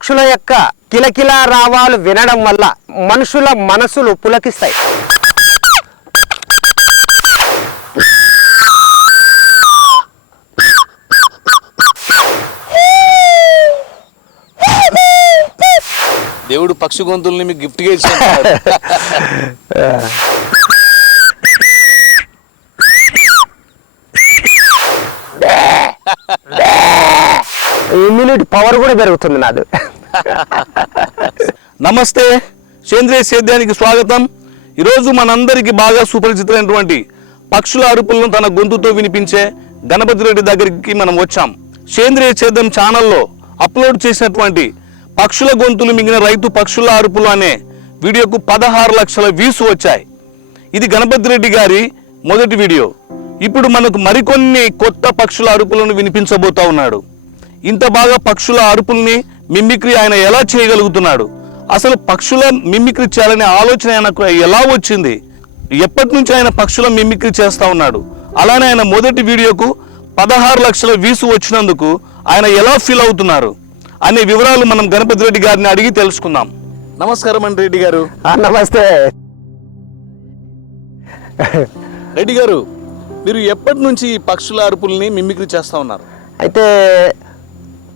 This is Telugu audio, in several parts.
పక్షుల యొక్క కిలకిలా రావాలు వినడం వల్ల మనుషుల మనసులు పులకిస్తాయి. దేవుడు పక్షి గొంతుల్ని మీకు గిఫ్ట్గా ఇచ్చాడు. ఇమ్యూనిటీ పవర్ కూడా పెరుగుతుంది నాది. నమస్తే సేంద్రియ సేద్యానికి స్వాగతం. ఈరోజు మనందరికీ బాగా సుపరిచితమైనటువంటి పక్షుల అరుపులను తన గొంతుతో వినిపించే గణపతి రెడ్డి దగ్గరికి మనం వచ్చాం. సేంద్రియ సేద్యం ఛానల్లో అప్లోడ్ చేసినటువంటి పక్షుల గొంతులు మిగిలిన రైతు పక్షుల అరుపులు అనే వీడియోకు పదహారు లక్షల వ్యూస్ వచ్చాయి. ఇది గణపతి రెడ్డి గారి మొదటి వీడియో. ఇప్పుడు మనకు మరికొన్ని కొత్త పక్షుల అరుపులను వినిపించబోతా ఉన్నాడు. ఇంత బాగా పక్షుల అరుపుల్ని మిమిక్రీ ఆయన ఎలా చేయగలుగుతున్నాడు? అసలు పక్షుల మిమిక్రీ చేయాలనే ఆలోచన ఆయనకు ఎలా వచ్చింది? ఎప్పటి నుంచి ఆయన పక్షుల మిమిక్రీ చేస్తా ఉన్నాడు? అలానే ఆయన మొదటి వీడియోకు పదహారు లక్షల వ్యూస్ వచ్చినందుకు ఆయన ఎలా ఫీల్ అవుతున్నారు? అనే వివరాలు మనం గణపతి రెడ్డి గారిని అడిగి తెలుసుకుందాం. నమస్కారం అండి రెడ్డి గారు. నమస్తే. రెడ్డి గారు మీరు ఎప్పటి నుంచి పక్షుల అరుపుల్ని మిమిక్రీ చేస్తా ఉన్నారు? అయితే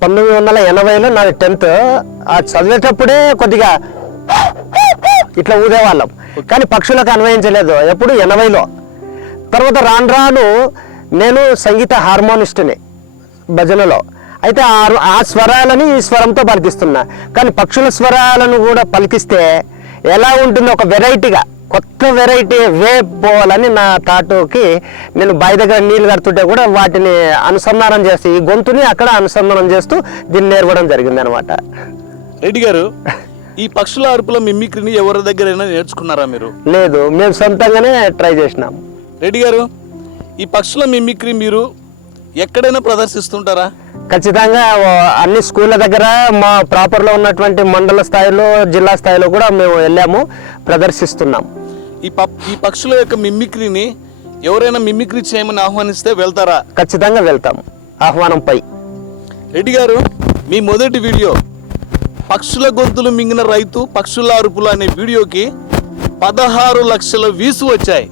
పంతొమ్మిది వందల ఎనభైలో నాది టెన్త్. ఆ చదివేటప్పుడే కొద్దిగా ఇట్లా ఊదేవాళ్ళం. కానీ పక్షులకు అన్వయించలేదు. ఎప్పుడు? ఎనభైలో. తర్వాత రాను రాను నేను సంగీత హార్మోనిస్ట్ని భజనలో. అయితే ఆ- ఆ స్వరాలని ఈ స్వరంతో పలికిస్తున్నా. కానీ పక్షుల స్వరాలను కూడా పలికిస్తే ఎలా ఉంటుంది ఒక వెరైటీగా కొత్త వెరైటీ వే పోవాలని నా తాటుకి నేను బావి దగ్గర నీళ్ళు కడుతుంటే కూడా వాటిని అనుసంధానం చేసి ఈ గొంతుని అక్కడ అనుసంధానం చేస్తూ దీన్ని నేర్పడం జరిగింది అనమాట రెడ్డి గారు ఈ పక్షుల అరుపుల మిమిక్రీని ఎవరి దగ్గరైనా నేర్చుకున్నారా మీరు? లేదు మేము సొంతంగానే ట్రై చేసినాం. రెడ్డి గారు ఈ పక్షుల మిమిక్రీ మీరు ఎక్కడైనా ప్రదర్శిస్తుంటారా? ఖచ్చితంగా అన్ని స్కూళ్ళ దగ్గర మా ప్రాపర్లో ఉన్నటువంటి మండల స్థాయిలో జిల్లా స్థాయిలో కూడా మేము వెళ్ళాము ప్రదర్శిస్తున్నాం. ఈ ఈ పక్షుల యొక్క మిమిక్రీని ఎవరైనా మిమిక్రీ చేయమని ఆహ్వానిస్తే వెళ్తారా? ఖచ్చితంగా వెళ్తాం ఆహ్వానంపై. రెడ్డి గారు మీ మొదటి వీడియో. పక్షుల గొంతులు మింగిన రైతు పక్షుల అరుపులు అనే వీడియోకి పదహారు లక్షల వ్యూస్ వచ్చాయి.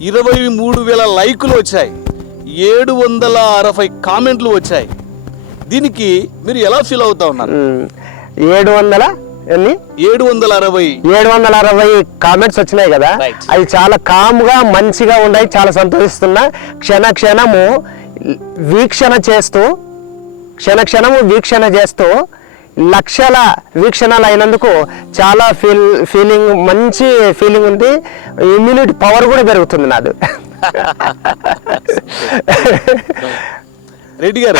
ఇరవై మూడు వేల లైకులు వచ్చాయి. ఏడు వందల అరవై కామెంట్లు వచ్చాయి. దీనికి మీరు ఎలా ఫీల్ అవుతా ఉన్నారు? ఏడు వందల ఎన్ని? ఏడు వందల అరవై ఏడు వందల అరవై కామెంట్స్ వచ్చినాయి కదా. అవి చాలా కామ్గా మంచిగా ఉన్నాయి చాలా సంతోషిస్తున్నా. క్షణ క్షణము వీక్షణ చేస్తూ క్షణ క్షణము వీక్షణ చేస్తూ లక్షల వీక్షణలు అయినందుకు చాలా ఫీల్ ఫీలింగ్ మంచి ఫీలింగ్ ఉంది. ఇమ్యూనిటీ పవర్ కూడా పెరుగుతుంది నాది. రెడ్డి గారు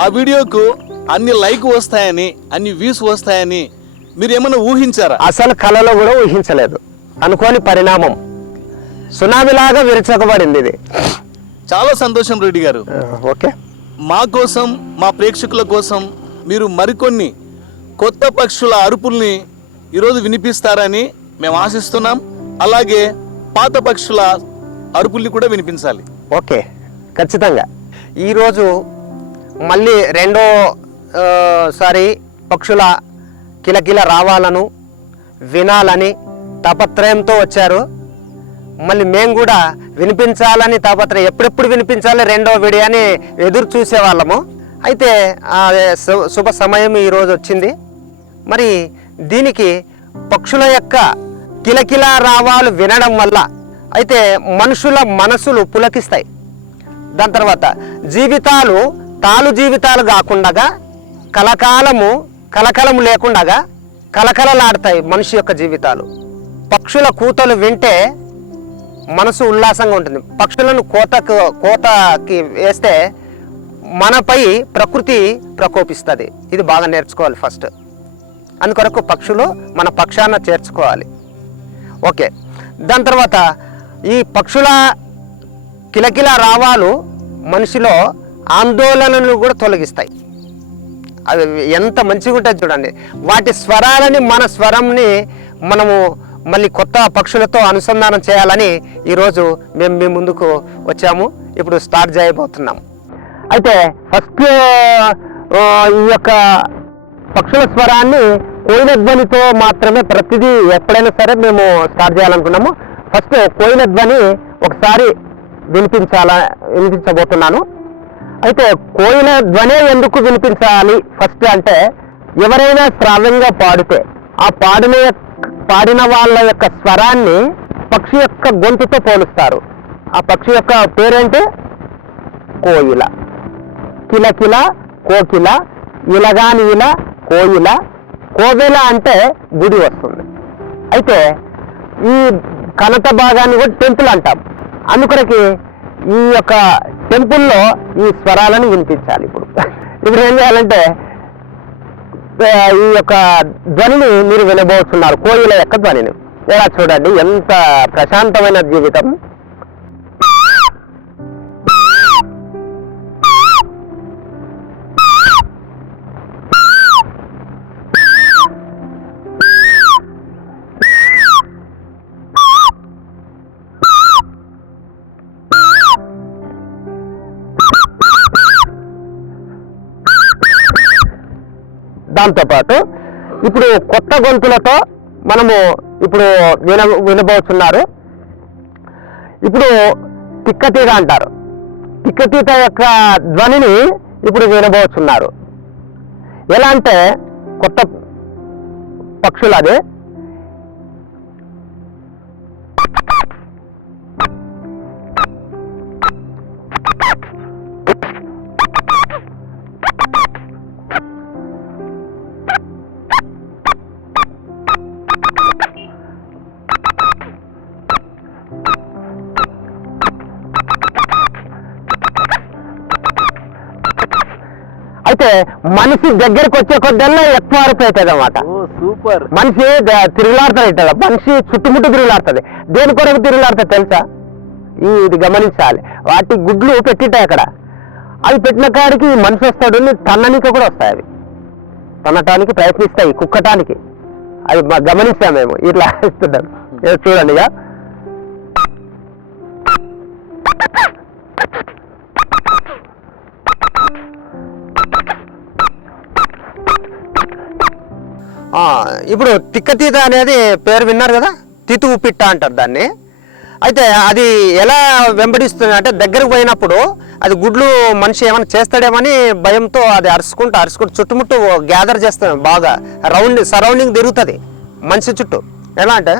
ఆ వీడియోకు అన్ని లైక్ వస్తాయని అన్ని వ్యూస్ వస్తాయని మీరు ఏమైనా ఊహించారా? అసలు కళలో కూడా ఊహించలేదు. అనుకోని పరిణామం. సునామీలాగా విరచకబడింది ఇది. చాలా సంతోషం రెడ్డి గారు. ఓకే. మా కోసం మా ప్రేక్షకుల కోసం మీరు మరికొన్ని కొత్త పక్షుల అరుపుల్ని ఈరోజు వినిపిస్తారని మేము ఆశిస్తున్నాం. అలాగే పాత పక్షుల అరుపుల్ని కూడా వినిపించాలి. ఓకే. ఖచ్చితంగా. ఈరోజు మళ్ళీ రెండో సారి పక్షుల కిలకిల రావాలను వినాలని తపత్రయంతో వచ్చారు. మళ్ళీ మేము కూడా వినిపించాలని తాపత్రయం ఎప్పుడెప్పుడు వినిపించాలి రెండో వీడియో అని ఎదురు చూసేవాళ్ళము. అయితే శుభ సమయం ఈరోజు వచ్చింది. మరి దీనికి పక్షుల యొక్క కిలకిల రావాలు వినడం వల్ల అయితే మనుషుల మనసులు పులకిస్తాయి. దాని తర్వాత జీవితాలు తాలు జీవితాలు కాకుండా కలకాలము కలకలము లేకుండగా కలకలలాడతాయి మనిషి యొక్క జీవితాలు. పక్షుల కూతలు వింటే మనసు ఉల్లాసంగా ఉంటుంది. పక్షులను కోతకు కోతకి వేస్తే మనపై ప్రకృతి ప్రకోపిస్తుంది. ఇది బాగా నేర్చుకోవాలి ఫస్ట్. అందుకొరకు పక్షులు మన పక్షాన చేర్చుకోవాలి. ఓకే. దాని తర్వాత ఈ పక్షుల కిలకిల రావాలు మనిషిలో ఆందోళనలు కూడా తొలగిస్తాయి. అది ఎంత మంచిగా ఉంటుంది చూడండి. వాటి స్వరాలని మన స్వరంని మనము మళ్ళీ కొత్త పక్షులతో అనుసంధానం చేయాలని ఈరోజు మేము మీ ముందుకు వచ్చాము. ఇప్పుడు స్టార్ట్ చేయబోతున్నాం. అయితే ఫస్ట్ ఈ యొక్క పక్షుల స్వరాన్ని కోయిల ధ్వనితో మాత్రమే ప్రతిదీ ఎప్పుడైనా సరే మేము స్టార్ట్ చేయాలనుకున్నాము. ఫస్ట్ కోయిల ధ్వని ఒకసారి వినిపించాల వినిపించబోతున్నాను. అయితే కోయిల ధ్వని ఎందుకు వినిపించాలి? ఫస్ట్ అంటే ఎవరైనా శ్రావ్యంగా పాడితే ఆ పాడిన పాడిన వాళ్ళ యొక్క స్వరాన్ని పక్షి యొక్క గొంతుతో పోలుస్తారు. ఆ పక్షి యొక్క పేరేంటి? కోయిల. కిలకిల కోకిల ఇలగాని ఇల కోయిల. కోవెల అంటే గుడి వస్తుంది. అయితే ఈ కనత భాగాన్ని కూడా టెంపుల్ అంటాం. అందుకొరకి ఈ యొక్క టెంపుల్లో ఈ స్వరాలను వినిపించాలి ఇప్పుడు. ఇప్పుడు ఏం చేయాలంటే ఈ యొక్క ధ్వనిని మీరు వినబోతున్నారు. కోయిల యొక్క ధ్వనిని. ఇలా చూడండి ఎంత ప్రశాంతమైన జీవితం. దాంతోపాటు ఇప్పుడు కొత్త గొంతులతో మనము ఇప్పుడు విన వినబోతున్నారు. ఇప్పుడు తిక్కతీగ అంటారు. తిక్కతీత యొక్క ధ్వనిని ఇప్పుడు వినబోతున్నారు. ఎలా అంటే కొత్త పక్షులు అది అయితే మనిషి దగ్గరికి వచ్చే కొద్దల్లా ఎక్కువ అవుతుంది అన్నమాట. ఓ సూపర్. మనిషి తిరుగులాడుతుంది ఇట్లా మనిషి చుట్టుముట్టు తిరుగులాడుతుంది దేని కొరకు తిరుగులాడుతుంది తెలుసా? ఈ ఇది గమనించాలి. వాటి గుడ్లు పెట్టింటాయి అక్కడ. అవి పెట్టిన కాడికి మనిషి వస్తాడు తన్ననికి కూడా వస్తాయి అవి. తన్నటానికి ప్రయత్నిస్తాయి కుక్కటానికి. అవి మా- గమనిస్తాం మేము. ఇట్లా ఇస్తుంటాం ఏదో చూడండి ఇక ఇప్పుడు తిక్కతీత అనేది పేరు విన్నారు కదా? తితువు పిట్ట అంటారు దాన్ని. అయితే అది ఎలా వెంబడిస్తుంది అంటే దగ్గరకు పోయినప్పుడు అది గుడ్లు మనిషి ఏమైనా చేస్తాడేమని భయంతో అది అరుచుకుంటూ అరుచుకుంటూ చుట్టుముట్టు గ్యాదర్ చేస్తుంది బాగా. రౌండ్ సరౌండింగ్ తిరుగుతుంది మనిషి చుట్టూ. ఎలా అంటే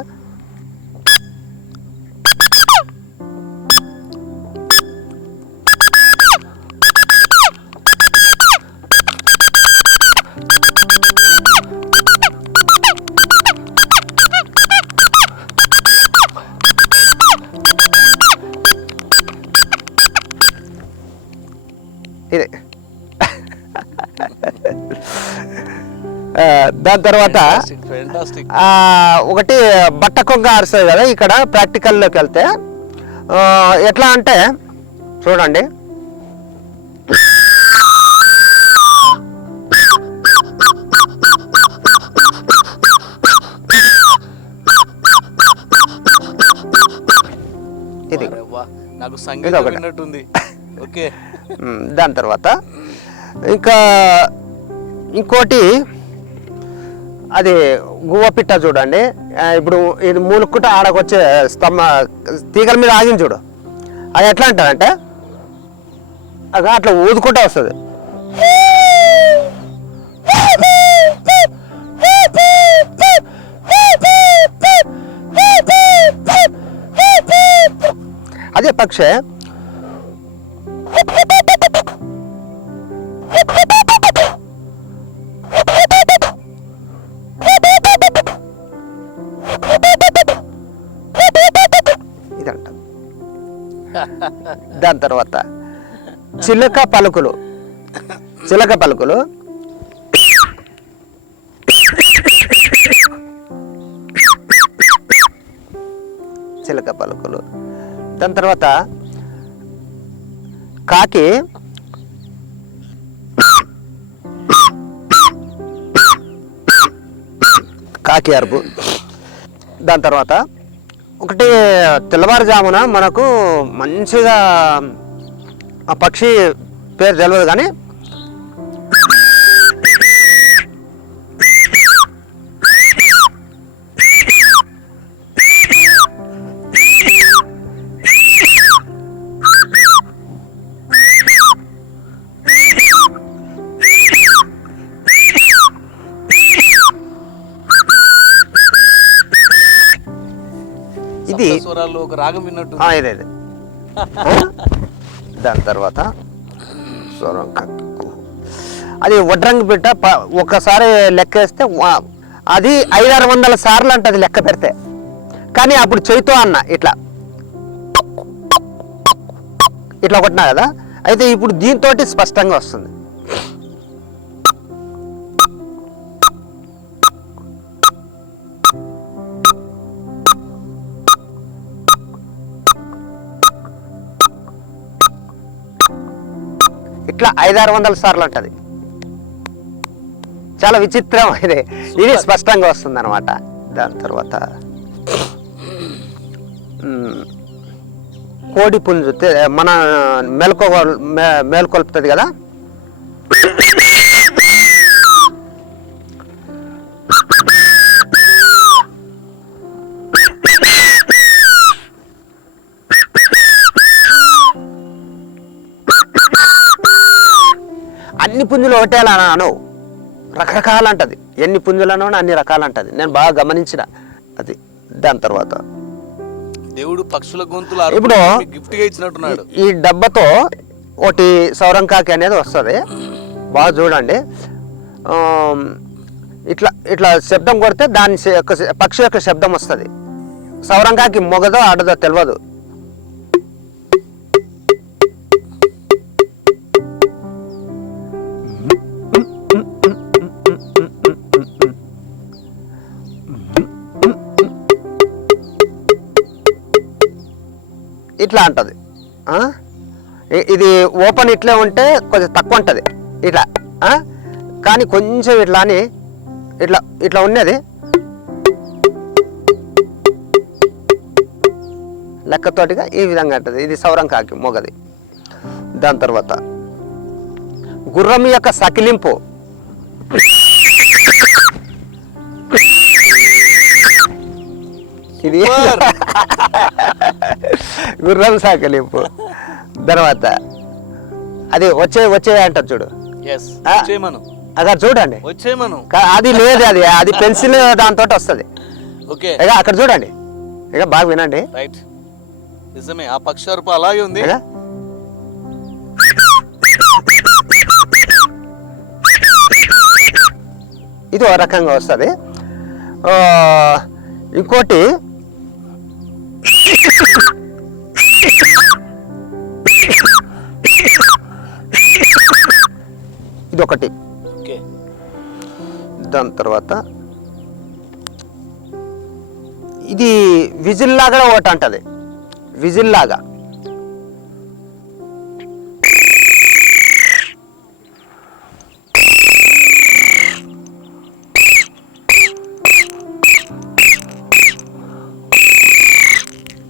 దాని తర్వాత ఒకటి బట్ట కొంగ అరుస్తుంది కదా ఇక్కడ ప్రాక్టికల్లోకి వెళ్తే. ఎట్లా అంటే చూడండి. ఇది. నాకు సంగీతం. విన్నట్టుంది. ఓకే. దాని తర్వాత. ఇంకా ఇంకోటి అది గువ్వ పిట్ట చూడండి. ఇప్పుడు ఇది మూలుక్కుట ఆడకొచ్చే స్తంభ తీగల మీద ఆగింది చూడు. అది ఎట్లా అంటారంటే అట్లా ఊదుకుంటా వస్తుంది. అదే పక్షే దాని తర్వాత చిలక పలుకులు. చిలక పలుకులు. చిలక పలుకులు. దాని తర్వాత కాకి కాకి అరుపు. దాని తర్వాత ఒకటి తెల్లవారుజామున మనకు మంచిగా ఆ పక్షి పేరు తెలియదు కానీ ఇది స్వరాల్లో ఒక రాగం విన్నట్టు ఇదే ఇదే? దాని తర్వాత స్వరం. అది వడ్రంగి బిడ్డ ఒకసారి లెక్క వేస్తే అది ఐదారు వందల సార్లు అంటది లెక్క పెడితే. కానీ అప్పుడు చేయితో అన్న ఇట్లా. ఇట్లా కొట్టినా కదా? అయితే ఇప్పుడు దీంతో స్పష్టంగా వస్తుంది. ఇట్లా ఐదారు వందల సార్లు అంటది చాలా విచిత్రం ఇది. ఇది స్పష్టంగా వస్తుంది అనమాట దాని తర్వాత కోడి పుంజు మన మేల్కో మేల్కొల్పుతుంది కదా? పుంజులు ఒకటే అలా అనవు రకరకాలు అంటది ఎన్ని పుంజులు అనో అన్ని రకాలు అంటది నేను బాగా గమనించిన అది. దాని తర్వాత దేవుడు పక్షుల గొంతులు ఇప్పుడు గిఫ్ట్గా ఇచ్చినట్టున్నాడు. ఈ డబ్బతో ఒకటి సౌరంకాకి అనేది వస్తుంది. బాగా చూడండి. ఇట్లా ఇట్లా శబ్దం కొడితే దాని యొక్క పక్షి యొక్క శబ్దం వస్తుంది. సౌరంకాకి మొగదో ఆడదో తెలియదు ఇట్లా అంటుంది. ఇది ఓపెన్ ఇట్లే ఉంటే కొంచెం తక్కువ ఉంటుంది. ఇట్లా కానీ కొంచెం ఇట్లా అని ఇట్లా ఇట్లా ఉన్నది. లెక్కతోటిగా ఈ విధంగా అంటది. ఇది సౌరం కాకి మొగది. దాని తర్వాత గుర్రం యొక్క సకిలింపు. ఇది. గుర్రం సకిలింపు. తర్వాత అది వచ్చే వచ్చే అంటారు చూడు. అక్కడ చూడండి. అది లేదు అది అది పెన్సిల్ దాంతో వస్తుంది. ఓకే. ఇక అక్కడ చూడండి. ఇక బాగా వినండి. రైట్ నిజమే ఆ పక్షి అరుపు అలాగే ఉంది. ఇది ఒక రకంగా వస్తుంది. ఇంకోటి ఇది ఒకటి ఓకే. దాని తర్వాత ఇది విజిల్ లాగా ఒకటి అంటది. విజిల్ లాగా.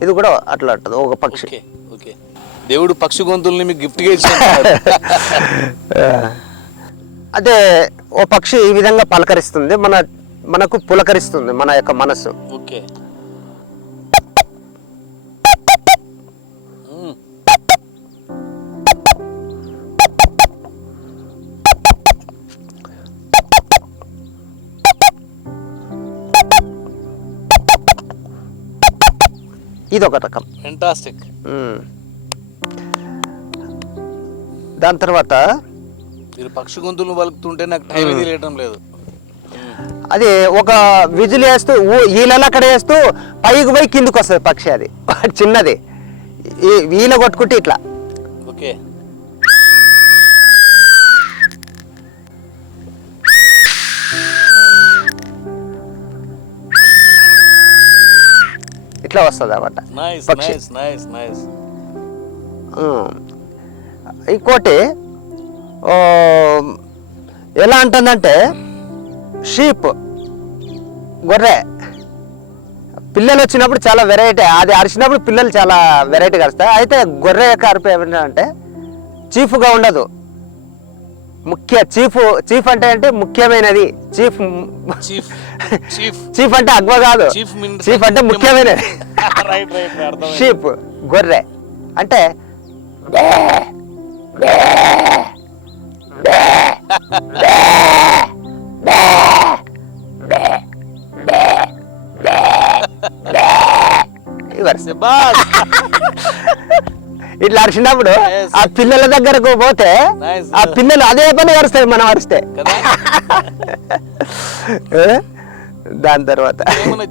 ఇది కూడా అట్లా అంటది ఒక పక్షి. ఓకే దేవుడు పక్షి గొంతుల్ని మీకు గిఫ్ట్గా ఇచ్చాడు అదే ఓ పక్షి ఈ విధంగా పలకరిస్తుంది మన మనకు పులకరిస్తుంది మన యొక్క మనస్సు ఓకే. ఇది ఒక రకం ఫెంటాస్టిక్. దాని తర్వాత మీరు పక్షి గొంతులు పలుకుతుంటే నాకు టైం లేయటం లేదు. అది ఒక విజిల్ వేస్తూ ఈలలో అక్కడ వేస్తూ పైకి పోయి కిందికి వస్తుంది పక్షి అది. చిన్నది. ఈల కొట్టుకుంటే ఇట్లా. ఓకే. ఇట్లా వస్తుంది మ్మ్. ఇంకోటి ఎలా అంటుందంటే షీప్ గొర్రె. పిల్లలు వచ్చినప్పుడు చాలా వెరైటీ అది అరిచినప్పుడు పిల్లలు చాలా వెరైటీగా అరుస్తాయి అయితే గొర్రె యొక్క అరుపు ఏమంటే చీఫ్గా ఉండదు. ముఖ్య చీఫ్ చీఫ్ అంటే అంటే ముఖ్యమైనది. Chief chief chief. చీఫ్ అంటే అగ్వ కాదు. చీఫ్ చీఫ్ అంటే ముఖ్యమైనది. రైట్ రైట్ అర్థం షీప్ గొర్రె. అంటే ఇట్లా అరిచినప్పుడు. ఆ పిల్లల దగ్గరకు పోతే. ఆ పిల్లలు అదే పని అరుస్తాయి మనం అరిస్తే? దాని తర్వాత.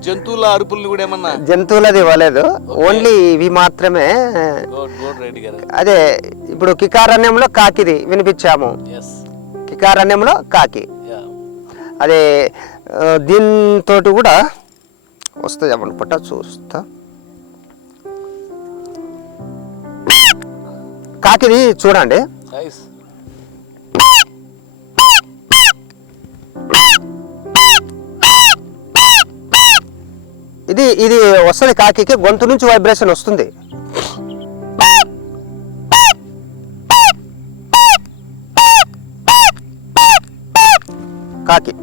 జంతువుల అరుపుల్ని కూడా ఏమన్నా? జంతువులది ఇవ్వలేదు. ఓన్లీ ఇవి మాత్రమే. అదే ఇప్పుడు కికారణ్యంలో కాకిది వినిపించాము. కికారణ్యంలో కాకి. అదే దీంతో కూడా వస్తుంది అవ్వండి పుట్ట చూస్తా. కాకిది చూడండి. ఇది ఇది వస్తుంది కాకికి గొంతు నుంచి వైబ్రేషన్ వస్తుంది. కాకి.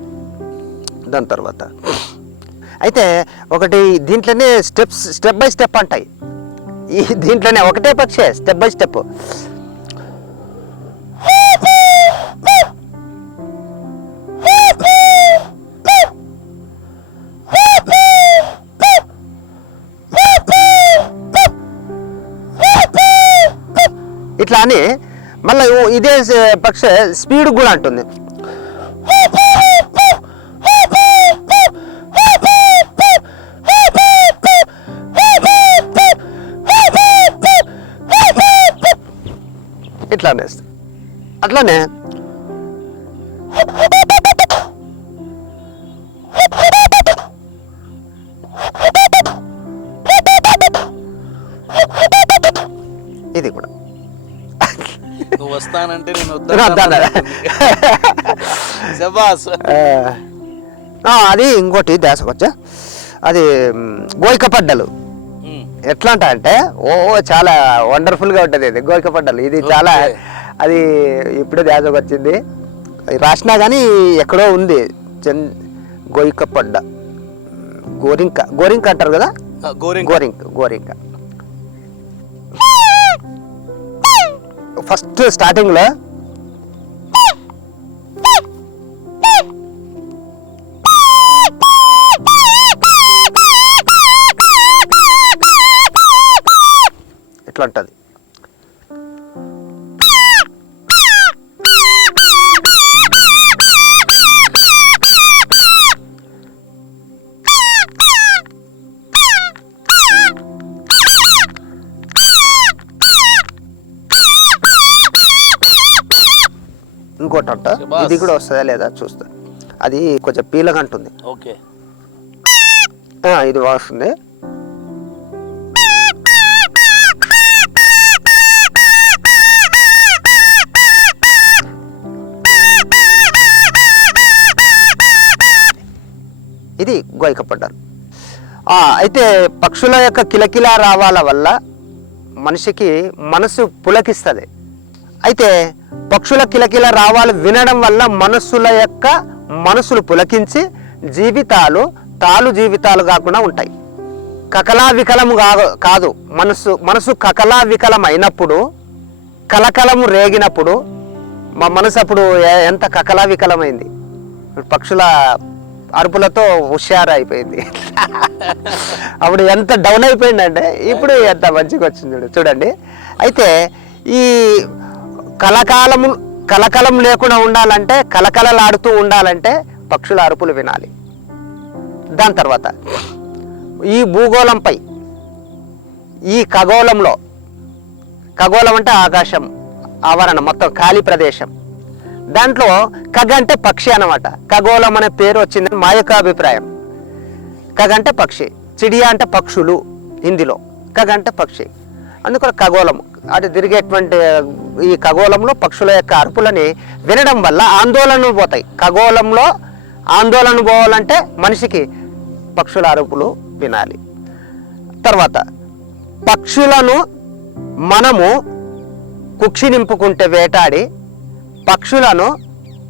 దాని తర్వాత. అయితే ఒకటి దీంట్లోనే స్టెప్స్ స్టెప్ బై స్టెప్ అంటాయి. ఈ దీంట్లోనే ఒకటే పక్షే స్టెప్ బై స్టెప్ ఇట్లా అని మళ్ళీ ఇదే పక్ష స్పీడ్ కూడా అంటుంది. ఇట్లా అనేస్తుంది అట్లానే ఇది కూడా. నువ్వు వస్తానంటే నేను వద్దాను. అది ఇంకోటి దేశకొచ్చా? అది మ్, గోయిక పడ్డలు ఎట్లా అంట అంటే ఓ చాలా వండర్ఫుల్గా ఉంటుంది ఇది గోయిక పడ్డలు. ఇది చాలా. అది ఇప్పుడే దేశకు వచ్చింది. రాసినా కానీ ఎక్కడో ఉంది చెన్ గోయిక పడ్డ. గోరింక గోరింక అంటారు కదా? గోరింగ్ గోరింక. గోరింక ఫస్ట్ స్టార్టింగ్ ఉంటుంది ఇంకోటి అంట. ఇది కూడా వస్తుందా లేదా చూస్తా. అది కొంచెం పీలగా అంటుంది ఓకే ఇది వస్తుంది. ఇది గోయకపడ్డారు. అయితే పక్షుల యొక్క కిలకిల రావాల వల్ల మనిషికి మనసు పులకిస్తుంది. అయితే పక్షుల కిలకిల రావాలు వినడం వల్ల మనస్సుల యొక్క మనసులు పులకించి జీవితాలు తాలు జీవితాలు కాకుండా ఉంటాయి. కకలా వికలము కాదు మనసు మనసు కకలా వికలం అయినప్పుడు కలకలము రేగినప్పుడు మా మనసు అప్పుడు ఎంత కకలా వికలమైంది. పక్షుల అరుపులతో హుషారు అయిపోయింది అప్పుడు ఎంత డౌన్ అయిపోయిందంటే ఇప్పుడు ఎంత మంచిగా వచ్చింది చూడు చూడండి. అయితే ఈ కలకాలము కలకలం లేకుండా ఉండాలంటే కలకలలాడుతూ ఉండాలంటే పక్షుల అరుపులు వినాలి. దాని తర్వాత ఈ భూగోళంపై ఈ ఖగోళంలో ఖగోళం అంటే ఆకాశం ఆవరణ మొత్తం ఖాళీ ప్రదేశం. దాంట్లో కగ అంటే పక్షి అనమాట ఖగోళం అనే పేరు వచ్చింది మా యొక్క అభిప్రాయం కగ అంటే పక్షి చిడియా అంటే పక్షులు హిందీలో కగ అంటే పక్షి. అందుకని ఖగోళం అటు తిరిగేటువంటి ఈ ఖగోళంలో పక్షుల యొక్క అరుపులని వినడం వల్ల ఆందోళనలు పోతాయి. ఖగోళంలో ఆందోళన పోవాలంటే మనిషికి పక్షుల అరుపులు వినాలి. తర్వాత పక్షులను మనము కుక్షి నింపుకుంటే వేటాడి పక్షులను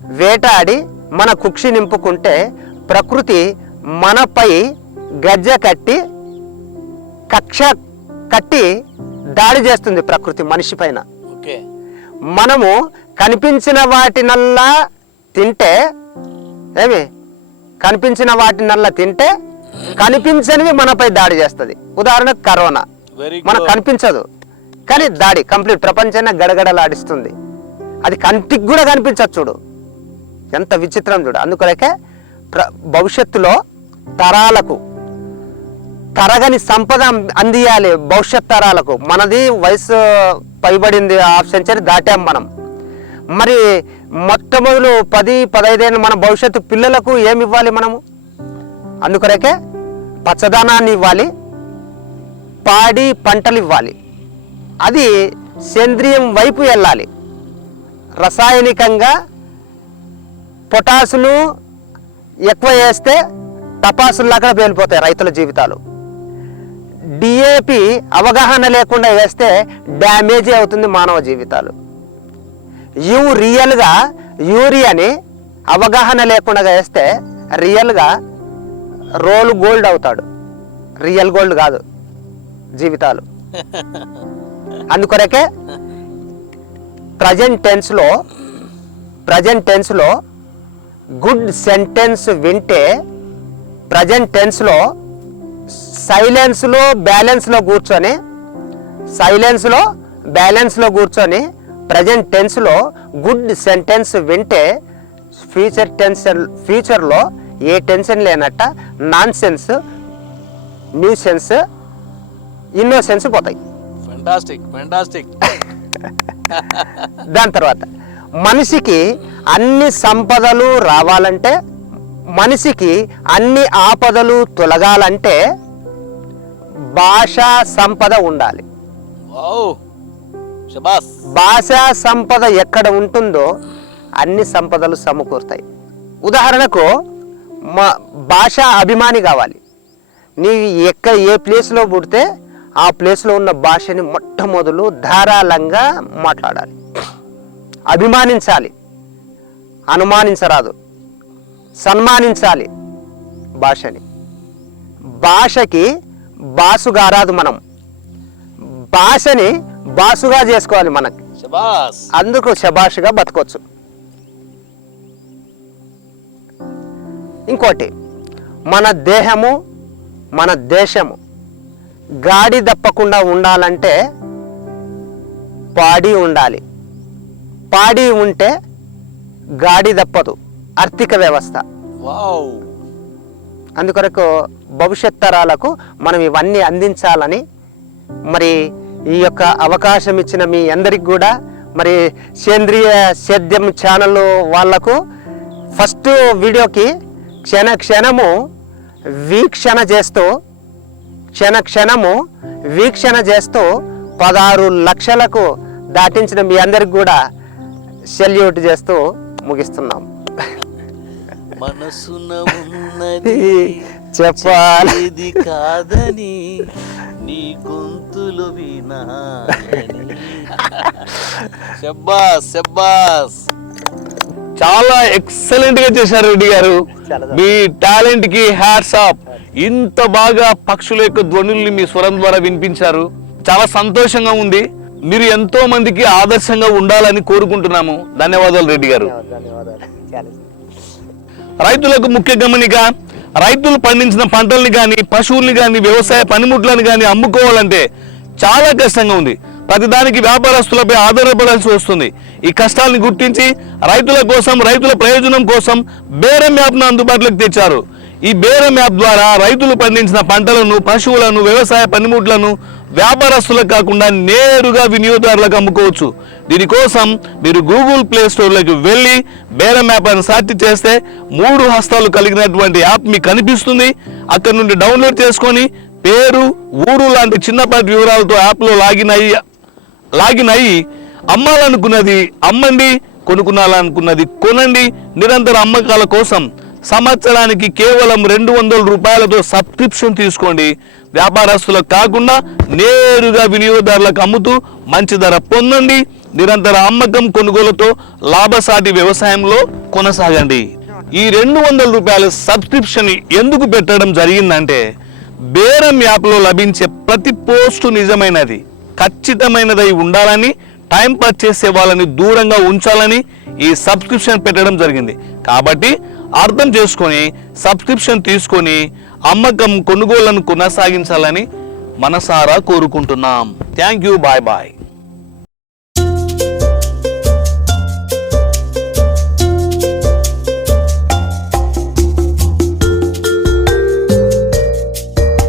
వేటాడి మన కుక్షి నింపుకుంటే ప్రకృతి మనపై గజ్జ కట్టి కక్ష కట్టి దాడి చేస్తుంది ప్రకృతి మనిషి పైన. మనము కనిపించిన వాటినల్లా తింటే ఏమి? కనిపించిన వాటినల్లా తింటే కనిపించనివి మనపై దాడి చేస్తుంది. ఉదాహరణకు కరోనా. మనకు కనిపించదు. కానీ దాడి కంప్లీట్ ప్రపంచాన్ని గడగడలాడిస్తుంది. అది కంటికి కూడా కనిపించదు చూడు. ఎంత విచిత్రం చూడు. అందుకొరకే ప్ర భవిష్యత్తులో తరాలకు తరగని సంపద అందియాలి భవిష్యత్ తరాలకు. మనది వయసు పైబడింది హాఫ్ సెంచరీ దాటాం మనం. మరి మొట్టమొదలు పది పదహైదేళ్ళు మన భవిష్యత్తు పిల్లలకు ఏమి ఇవ్వాలి మనము? అందుకొరకే పచ్చదనాన్ని ఇవ్వాలి పాడి పంటలు ఇవ్వాలి. అది సేంద్రియం వైపు వెళ్ళాలి. రసాయనికంగా పొటాసులు ఎక్కువ వేస్తే టపాసుల్లాగా పేలిపోతాయి రైతుల జీవితాలు. డిఏపి అవగాహన లేకుండా వేస్తే డ్యామేజీ అవుతుంది మానవ జీవితాలు. యూ రియల్గా యూరియాని అవగాహన లేకుండా వేస్తే రియల్గా రోల్ గోల్డ్ అవుతాడు. రియల్ గోల్డ్ కాదు జీవితాలు. అందుకొరకే ప్రజెంట్ టెన్స్లో ప్రజెంట్ టెన్స్లో గుడ్ సెంటెన్స్ వింటే ప్రజెంట్ టెన్స్లో సైలెన్స్లో బ్యాలెన్స్లో కూర్చొని సైలెన్స్లో బ్యాలెన్స్లో కూర్చొని ప్రజెంట్ టెన్స్లో గుడ్ సెంటెన్స్ వింటే ఫ్యూచర్ టెన్షన్ ఫ్యూచర్లో ఏ టెన్షన్ లేనట్ట nonsense new sense innocence పోతాయి. ఫెంటాస్టిక్ ఫెంటాస్టిక్ దాని తర్వాత మనిషికి అన్ని సంపదలు రావాలంటే మనిషికి అన్ని ఆపదలు తొలగాలంటే భాషా సంపద ఉండాలి. భాషా సంపద ఎక్కడ ఉంటుందో అన్ని సంపదలు సమకూరుతాయి. ఉదాహరణకు మా భాష అభిమాని కావాలి. నీవు ఎక్కడ ఏ ప్లేస్లో పుడితే ఆ ప్లేస్లో ఉన్న భాషని మొట్టమొదలు ధారాళంగా మాట్లాడాలి. అభిమానించాలి. అనుమానించరాదు. సన్మానించాలి భాషని. భాషకి బాసుగా రాదు మనం. భాషని బాసుగా చేసుకోవాలి మనకి. అందుకు శబాషుగా బతకొచ్చు. ఇంకోటి మన దేహము మన దేశము గాడి దప్పకుండా ఉండాలంటే పాడి ఉండాలి. పాడి ఉంటే గాడి దప్పదు. ఆర్థిక వ్యవస్థ. వావ్. అందుకొరకు భవిష్యత్ తరాలకు మనం ఇవన్నీ అందించాలని మరి ఈ యొక్క అవకాశం ఇచ్చిన మీ అందరికి కూడా మరి సేంద్రియ సేద్యం ఛానల్ వాళ్ళకు ఫస్ట్ వీడియోకి క్షణ క్షణము వీక్షణ చేస్తూ క్షణ క్షణము వీక్షణ చేస్తూ పదహారు లక్షలకు దాటించిన మీ అందరికి కూడా సెల్యూట్ చేస్తూ ముగిస్తున్నాం. మనసున ఉన్నది చెప్పాలి. కాదని నీ గొంతులు వినాలని. శబ్బాస్ శబ్బాస్. చాలా ఎక్సలెంట్గా చేశారు రెడ్డి గారు. మీ టాలెంట్కి హ్యాట్స్ ఆఫ్ ఇంత బాగా పక్షుల యొక్క ధ్వనుల్ని మీ స్వరం ద్వారా వినిపించారు. చాలా సంతోషంగా ఉంది. మీరు ఎంతో మందికి ఆదర్శంగా ఉండాలని కోరుకుంటున్నాము. ధన్యవాదాలు రెడ్డి గారు. రైతులకు ముఖ్య గమనిక రైతులు పండించిన పంటల్ని కానీ పశువుల్ని కానీ వ్యవసాయ పనిముట్లను కానీ అమ్ముకోవాలంటే చాలా కష్టంగా ఉంది. ప్రతిదానికి వ్యాపారస్తులపై ఆధారపడాల్సి వస్తుంది. ఈ కష్టాలను గుర్తించి రైతుల కోసం రైతుల ప్రయోజనం కోసం బేరం యాప్ను అందుబాటులోకి తెచ్చారు. ఈ బేరం యాప్ ద్వారా రైతులు పండించిన పంటలను పశువులను వ్యవసాయ పనిముట్లను వ్యాపారస్తులకు కాకుండా నేరుగా వినియోగదారులకు అమ్ముకోవచ్చు. దీనికోసం మీరు గూగుల్ ప్లే స్టోర్లోకి వెళ్ళి బేరం యాప్ అని సెర్చ్ చేస్తే మూడు హస్తాలు కలిగినటువంటి యాప్ మీకు కనిపిస్తుంది. అక్కడ నుండి డౌన్లోడ్ చేసుకొని పేరు ఊరు లాంటి చిన్నపాటి వివరాలతో యాప్లో లాగిన్ అయ్యి లాగిన్ అయ్యి అమ్మాలనుకున్నది అమ్మండి కొనుక్కునాలనుకున్నది కొనండి నిరంతర అమ్మకాల కోసం సంవత్సరానికి కేవలం రెండు వందల రూపాయలతో సబ్స్క్రిప్షన్ తీసుకోండి. వ్యాపారస్తులకు కాకుండా నేరుగా వినియోగదారులకు అమ్ముతూ మంచి ధర పొందండి. నిరంతర అమ్మకం కొనుగోలుతో లాభసాటి వ్యవసాయంలో కొనసాగండి. ఈ రెండు వందల రూపాయల సబ్స్క్రిప్షన్ ఎందుకు పెట్టడం జరిగిందంటే బేరం యాప్లో లభించే ప్రతి పోస్టు నిజమైనది. ఖచ్చితమైనదై ఉండాలని టైం పాస్ చేసే వాళ్ళని దూరంగా ఉంచాలని ఈ సబ్స్క్రిప్షన్ పెట్టడం జరిగింది. కాబట్టి అర్థం చేసుకొని సబ్స్క్రిప్షన్ తీసుకొని అమ్మకం కొనుగోళ్ళను కొనసాగించాలని మనసారా కోరుకుంటున్నాం. Thank you bye bye.